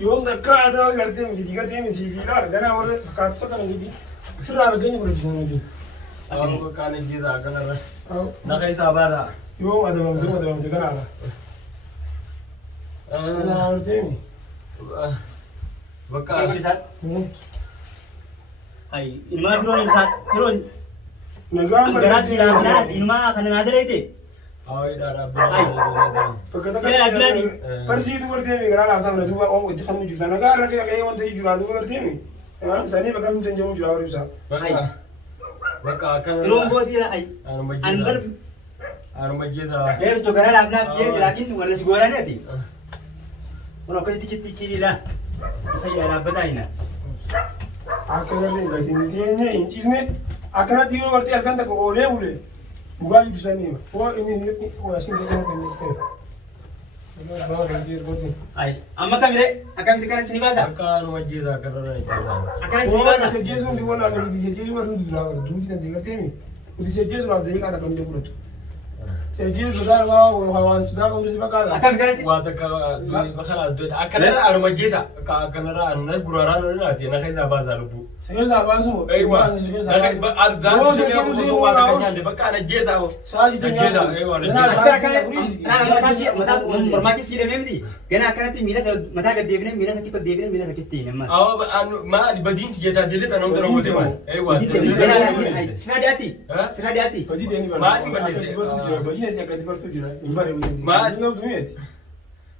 يوم ذكر هذا قدم جدي قدم سيفيلار أنا أقول كاتب كان جدي سر أرجعني برجسنا جدي أو كان جدي ذا كنا نخيس أبدا يوم هذا ممتاز كنا على أنا أرجعني بكا أي إنما كلون نجام جراس إلى إنما كنا نادر إيه أو إذا ربنا فكذا برسيد ورديمي قال أنا أتمنى دوبا أو تخمن جزانا قال لك يا وانت يجرا دوبا ورديمي سني بكم تنجم جرا وريبسا بكا كان كلون بودي لا أي أنبر أنا مجلسها غير جوكرا لابنا بيجي لكن ولا سيقولنا نتي ولا كذي تيجي كذي لا سيا لا بداينا أكثر من قديم تيني إنجيزني أكثر تيجي ورتي أكثر تقولي وله bukan itu seni, oh ini asin saja kan mesti. Ay, amma kamire akan dikasih sini bahasa. Akan majlis akan orang itu. Akan sini bahasa. Sejesu di mana ada di sejesu baru di dalam, dulu kita dengar temi. Di sejesu ada yang ada kami dulu tu. Sejesu sudah hawan sudah kamu siapa kata? Akan dikasih. Wata bakal ada. Akan ada majlis, akan ada guraran nanti nak kerja bahasa lupu. Saya sahabat semua. Ewa. Ada jangan jangan musuh wata kerja de bakal ada jeza. Soal itu jeza. Ewa. Nah, mata bermakin sih deh mesti. Karena akan nanti mata ke devine, mina sakit ke devine, mina sakit sih nama. Oh, ma di badin sih jeta dili tanam tanam bote man. Ewa. Sirah di hati. Badi dia ni mana? Ma di badin. Badi dia agak di baru tu jual. Imbar ini. Ma di nama tu ni.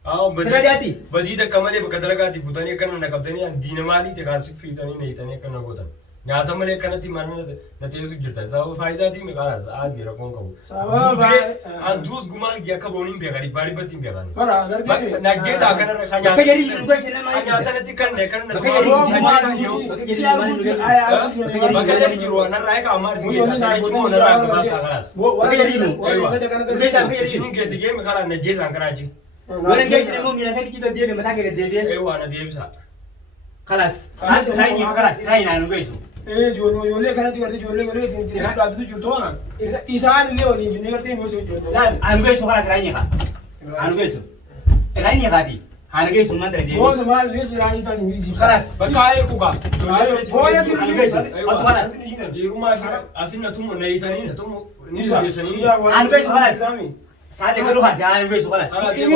Oh, Sirah di hati. Badi dah kamane berkadar ti putani kan nak kapteni an dinamali te kasih filtani ni tani kan nak botan. Nyata male kan ti mana nanti Yesus jirta. Sahaja faidah ti mekaras ad dia rakon kau. Sahabat. An dus guma dia kabonin biar bari bati biar kan. Para agar dia. Nak jeza kan hanya. Pakai jadi lupa sih nama. Hanya nanti kan kan. Pakai jadi Pakai jadi jiruan narai kamar sini. Jadi cuma narai bahasa keras. Pakai jadi nu. Sini kesi game kalau nak jeza kan aja. Orang guys ni mau mina sakit kita dia mata ke dia. Ewa na dia bisa. Kalas. Rai ni kalas. Rai na nu guys. Jole kan tu kerja jole kerja ada tu jual tuan. Isan ni orang ini kerja mesti jual. Anu guys kalas rai ni kan. Anu guys. Rai ni kan di. Anu guys semua dari dia. Oh semua list rai itu Inggris. Kalas. Bakai kuka. Oh ya tu anu guys. Atau kalas. Di rumah asin na tumu na itani na tumu. Ni Isa. sani. Anu guys kalas. Saat itu lu hati anu guys kalas. Ini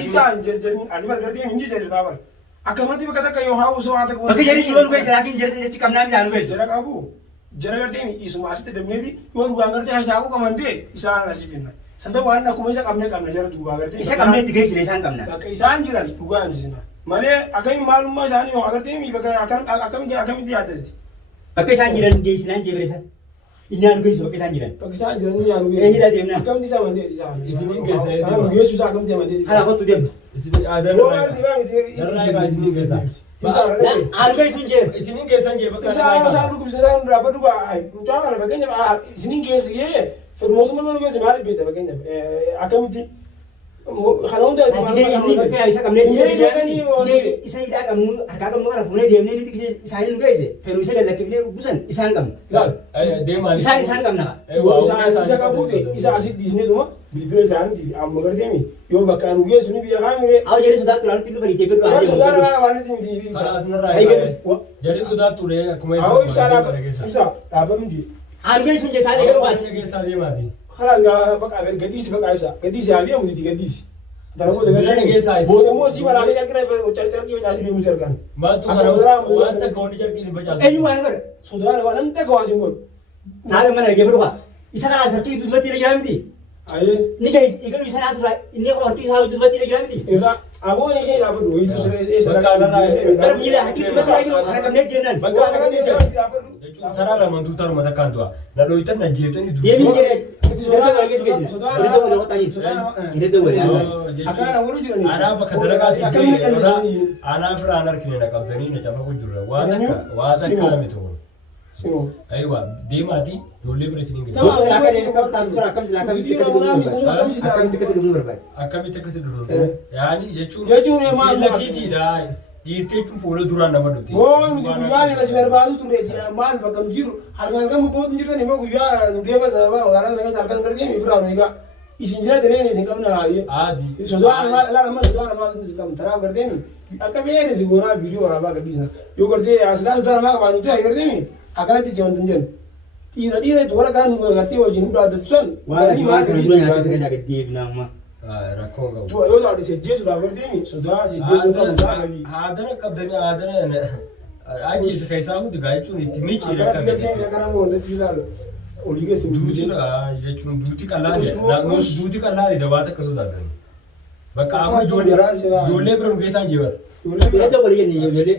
isan jadi ada kerja Inggris jadi tahu. Akan nanti berkata kayu haus so ada. Pakai jadi jual guys lagi jadi cikam nama anu guys. Jadi aku. Jadi kerja ini isu masih tidak menjadi. Jual dua kerja hasil aku kamande. Isa nasibin. Sanda wan aku bisa kamne jadi dua kerja. Isa kamne tiga sih isan kamna. Pakai isan jiran dua di sana. Mana akan malum macam ni agar temi pakai akan dia ada. Pakai isan jiran dia isan je berasa. Ini anu guys pakai isan jiran. Pakai isan jiran ni anu. Ini dah dia na. Akan di sana mandi di sana. Isini kesa. Anu dia susah akan dia mandi. Hala kau tu dia. Isini ada narai ka isini kesa. Anu guys sunjir. Isini kesa je bakal Isa masa lu bisa sana berapa dua? Jangan bagainya sini kes ye. Formoso mana lu kes mari beda bagainya. Akan di kalau dah Bisa ini pakai isa kamne dia. Isa ida kamu harga kamu kalau punya dia ni bisa isa ini guys. Pero isa dah lagi ni bukan isan kam. Dia mali. Isa isan kam na. Isa kabute. Isa asik di sini tu mah. Bibir sana di amagar dia ni. Yo bakan gue sini biar kami re. Aw jadi sudah turun tidur bagi tidur Kalau aja. sudah nak mana tinggi. Kalas narai. Jadi sudah tu le aku mai. Aw isa nak isa. Apa mungkin? Anu guys sunjir saja kalau buat. Kesa dia mati. Kalau enggak pakai gadis pakai bisa. Gadis dia mungkin gadis. Taruh aku dengan Dia gesai. Boleh emosi malah dia kira cari-cari kita masih dimusirkan. Matu kalau mata kau ni jadi baca. Eh you mana kan? Sudah lepas nanti kau asing pun. Salah mana lagi berubah. Isa kalau satu itu dua tidak jalan mesti. Aye. Ni guys, ikan bisa nak tuh. Ini kalau hati satu dua tidak jalan mesti. Ira, aku ni kira apa dulu itu sudah. Kalau punya hati dua lagi orang kamne jalan. Bagaimana ni saya tidak perlu. Cara lah mentutar mata kantua. Lalu itu nak gitu ni. Dia minjir. Kita tu lagi sekali. Kita tu boleh tanya. Kita tu boleh. Akan orang urus juga ni. Ada apa kadang kadang Akan ni kan bisa. anak firanar kini nak kau tadi nak apa kau jual. Wada kami tu. Sino. Aywa, dia mati. Dulu bersini gitu. Sama silakan yang kau tahu silakan silakan kita kasih dulu. Akan kita kasih dulu berapa? Akan kita kasih dulu. Yani jecun. Jecun memang. Lafiti dah. Itu tu follow duran nama tu. Oh, mesti kuliah ni masih berbaru tu dia mal bakam jiru. Harga kamu buat jiru ni mau kuliah dia masa apa? Orang mereka sarkan kerja ni fira mereka. isin jira daneen isin qabna haayee. Aadii. Sodaa namaa isin qabna tanaaf gartee akka beekne si goonaa viidiyoo waraabaa gadhiisna yoo gartee asirraa sodaa namaa qabaa nuti gartee akkanatti si wanti hin jennu. Dhiira itti wala kaan gartee wajjin nu dhaaddatu san. Waan kana dura nyaata isa gadi deebina amma. Rakkoo qabu. Tuwa yoo taate sejjeesuudhaaf gartee sodaa sejjeesuu qabu ta'a. Haadana qabdanii haadana ajjeesa keessaa hundi gaa jechuun itti miicii akka gartee kana moo wanti ilaalu. Olii keessi duuti jechuun duuti qal'aadha waan akka sodaatan. Bakka amma ijoollee bira nu keessaan jiran. Ijoollee dabalii jennee ijoollee.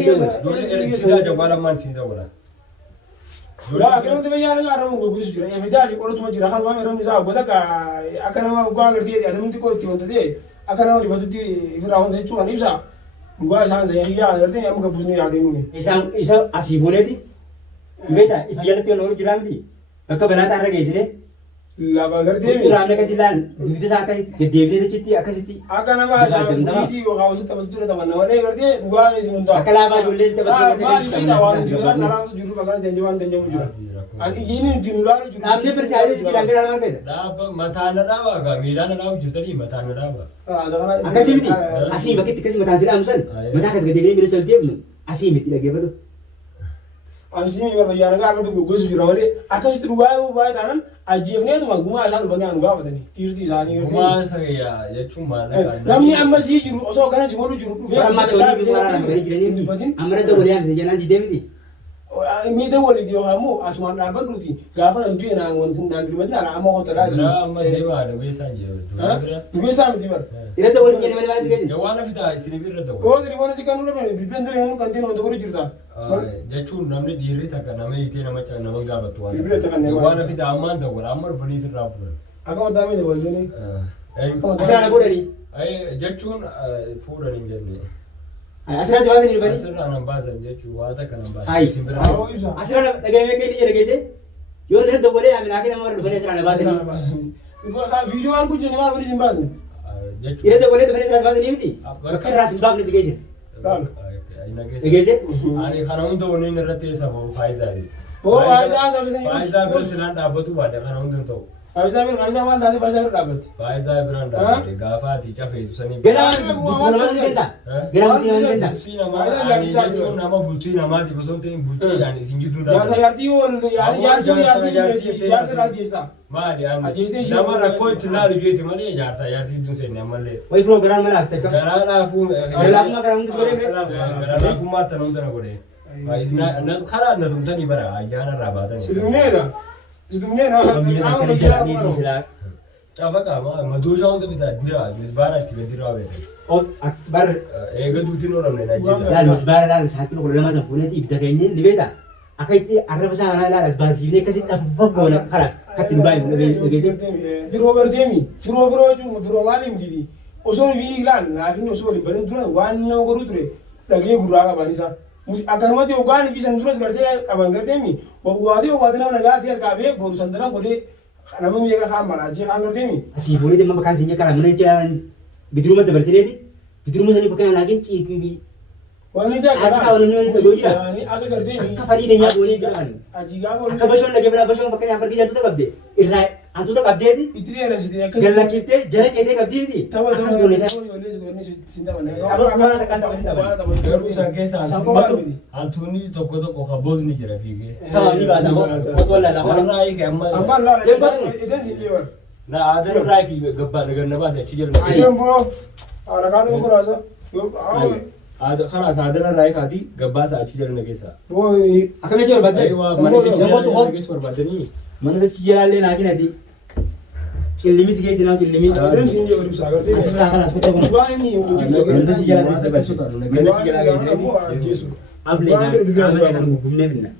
Ijoollee sidaa jawwaala maan siin dabala. Suuraa akkamitti fayyaan gaaramu goggoisu jira. Eefidaali qolotuma jira. Kan waan yeroo isaa goota akka nama dhugaa agartee atamti koo itti wanta ta'e akka nama dibatutti ifirraa wanta jechuun kan ibsa. Dhugaa isaan sayyaa agartee amma gabbusni yaadee nuni. Isa asii fuuneeti. Beeta ifa jalatti wal oolu jiraa miti. Bakka banaata har'a geessine. Lafa agartee mi. Uraamne akkasii laal dubbi isaa akkasitti gaddeebinee dachitti akkasitti. Akka nama shaakuriitii yookaan wanti taphatu ture taphanna malee agartee dhugaa isin hundaa. Akka laafaa ijoollee taphatu. Waan jira salaam jiru bakka danjee waan danjamu jira. Ani ijjiin itti nu laalu jiru. Dhaabnee birsiisee jiraan gara nama beeta. Dhaaba mataan na dhaaba gaa miilaan na dhaabu jirtanii mataan na dhaaba. Akkasii miti. Asii bakkitti akkasii mataan si dhaamusan. Mataa akkas gaddeebinee miila saltee binu. Asii miti dhaggeeffadhu. Ansi mi barbaadaan akka goggoisu jira malee akkasitti dhugaa yoo baay'ee taanan ajjeefneetuma gumaa isaan dhufanii aan gaafatanii dhiirti isaanii gartee. Gumaa isa jechuun maal namni amma sii jiru osoo akkana si godhu jiru dhufee. Amma ta'uu ni bifa nama gadi jiranii miti. Amma irratti walii haamsa jennaan diidee miti. Miidha waliiti yookaan immoo asumaan dhaabbadhuuti gaafa nan du'e naan wanti naan dirmatti naan amma hotoraa jiru. Amma deemaa dhugeessaan jiru. Dhugeessaa miti bara. Irratti walii jennee malee maal si geessin? Waan fidaa isin irra ta'u. Oo tilifoon si kan nu dhabne bilbilaan dura hin kan ta'e wanta godhu jirta. Jechuun namni dhiirri takka nama hiitee nama gaafatu waan. Bilbila takka nama. Waan fidaa ammaan ta'u amma dhufanii sirraa fuudhan. Akka mataa miidha wal jennee. Asirraa na godhanii. Jechuun fuudhan hin jenne. Asirraa si baasan hin dhufanii. Asirraa nan baasan jechuun waan takka nan baasan. Ayi. Asirraa dhagahamee akka inni jedha geesse yoo inni dabalee aminaa kenna nama dhufanii asirraa na baasanii. Viidiyoo waan kun jennee maal godhis hin baasne. Irra dabalee dhufanii asirraa si baasanii miti. Bakka irraa si hin baafne si geesse. Geesse. Ani kana hunda waliin irratti eessa bahu faayizaadha. Faayizaa bira sinaan dhaabbatu baadha kana hunda hin ta'u. Faayizaa maal taatee faayizaa bira dhaabbatti? Faayizaa biraan dhaabbate gaafaati cafeessu sanii. Ganaa bultii nama ni seentaa. Ganaa bultii nama ni seentaa. Bultii namaa jechuun nama bultii namaatiif osoo ta'in bultii yaani isin gidduu jaarsa jaartii yaani jaarsa raajjeessaa. Maali nama rakkoo itti laalu jeeti malee jaarsa jaartii iddoo seenne ammallee. Wayi firoo garaan mana hafte akka. Garaa laafuu. Laafummaa garaa hundis godhee bee. Garaa laafummaa tan hunda na godhee. Karaa na tumtanii bara ayyaana irraa baatanii. Sidumneedha. Sidumneedha. Cafa qaama madooshaa hunda bitaa dira misbaara itti gadiraa beekama. Bar. Eega duutiin oramne na ajjeesa. Laal misbaara laal sa'aatii tokko lama san fuuneeti ibidda keenyeen ni beektaa. Akka itti arraba isaa kanaa laal as baasifnee akkasitti faggoona karaas akkatti dhugaa hin dhageessee. Firoo garteemi. Firoo jechuun firoo maaliif didi? Osoo fi ilaal naafni osoo waliin bareedu ture waan nama godhu ture dhagee gurraa qaban isaa. Akkanumatti hoggaan fi san duras gartee qaban garteemi. Waatee nama nagaa ta'e harkaa bee boru sandaran godhee nama miidhagaa kaan maraachee kaan garteemi. Asii fuulee deemaa bakka isin karaa mana jechuun bidiruma dabarsineeti. Bidiruma sanii bakka naagiin ciiqii. Wanni ta'e akka isaa waliin waliin dhagoo jira. Akka garteemi. Akka fadii deemaa boonee jira. Achi gaafa akka bashoon dhagee bira bashoon bakka nyaata argisiisaa tuuta qabde irraa hantuuta qabdeeti. itti dheeressitee akka Gallakiftee jala ceetee qabdii miti. Akkas goone isaa. Garuu isaan keessaa hantuunni tokko kan boosni jira fiigee. Taphaa ni baata otoo laala. Warraa hiike amma. Abbaan laala. Idan si dhiyeewwan. Na aadaa irraa hiike gabbaa naganna baase achi jala. Isheen boo harakaan gurguraasa. Kanaas aadaa irraa hiikaati gabbaasa achi jala keessaa. Akkamitti barbaadde? Barbaadanii. Mana dachi jalaallee naaginati. Qillimis geessi naa qillimii. Idan si dhiyeewwan ibsaa gartee. Asirraa kanas kutaa kun. Waan inni Mana dachi jalaa keessa dabarsu. Mana dachi jalaa keessa. Ablee naa qaama kana gugumnee finna.